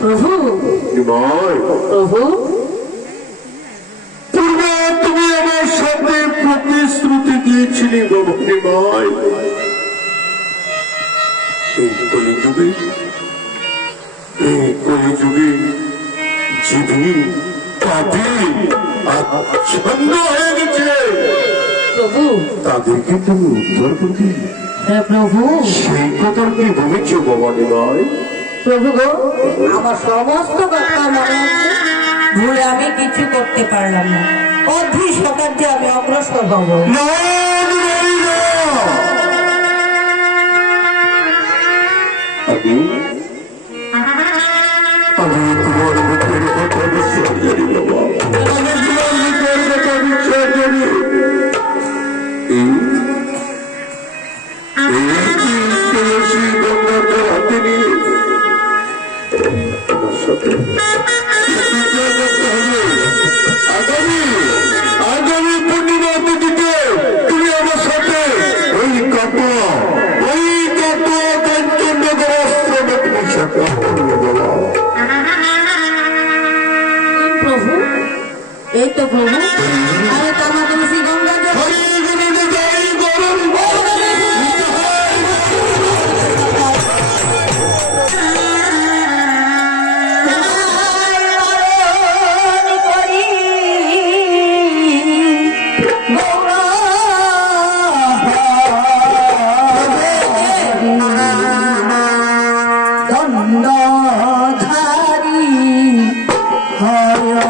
প্রভু প্রভু পূর্বে তুমি আমার সাথে প্রতিশ্রুতি দিয়েছিলে ভবানী মায়, এই কলিযুগে জীবী পাপী আচ্ছন্ন হয়ে গেছে, প্রভু তাদেরকে তুমি উদ্ধার করবে। হ্যাঁ প্রভু, সেই কথা কি ভেবেছ ভবানী মায়? প্রভু গো, আমার সমস্ত কথা মনে আছে, ভুলে আমি কিছু করতে পারলাম না। অধি শতাব্দী আমি অগ্রসর হব। আমি তোমার মুখের কথা বিশ্বাস করি বাবা, আমি তোমার মুখের কথা বিশ্বাস করি। গঙ্গাকে হাতে নিয়ে আমার সাথে আগামী পূর্ণিমা তিথিতে তুমি আমার সাথে ওই কাপড় কাঞ্চননগর আশ্রমে তুমি সাক্ষাৎ করবে বাবা। প্রভু, এই তো প্রভু, আরে তোমার তুলসী গঙ্গা Hare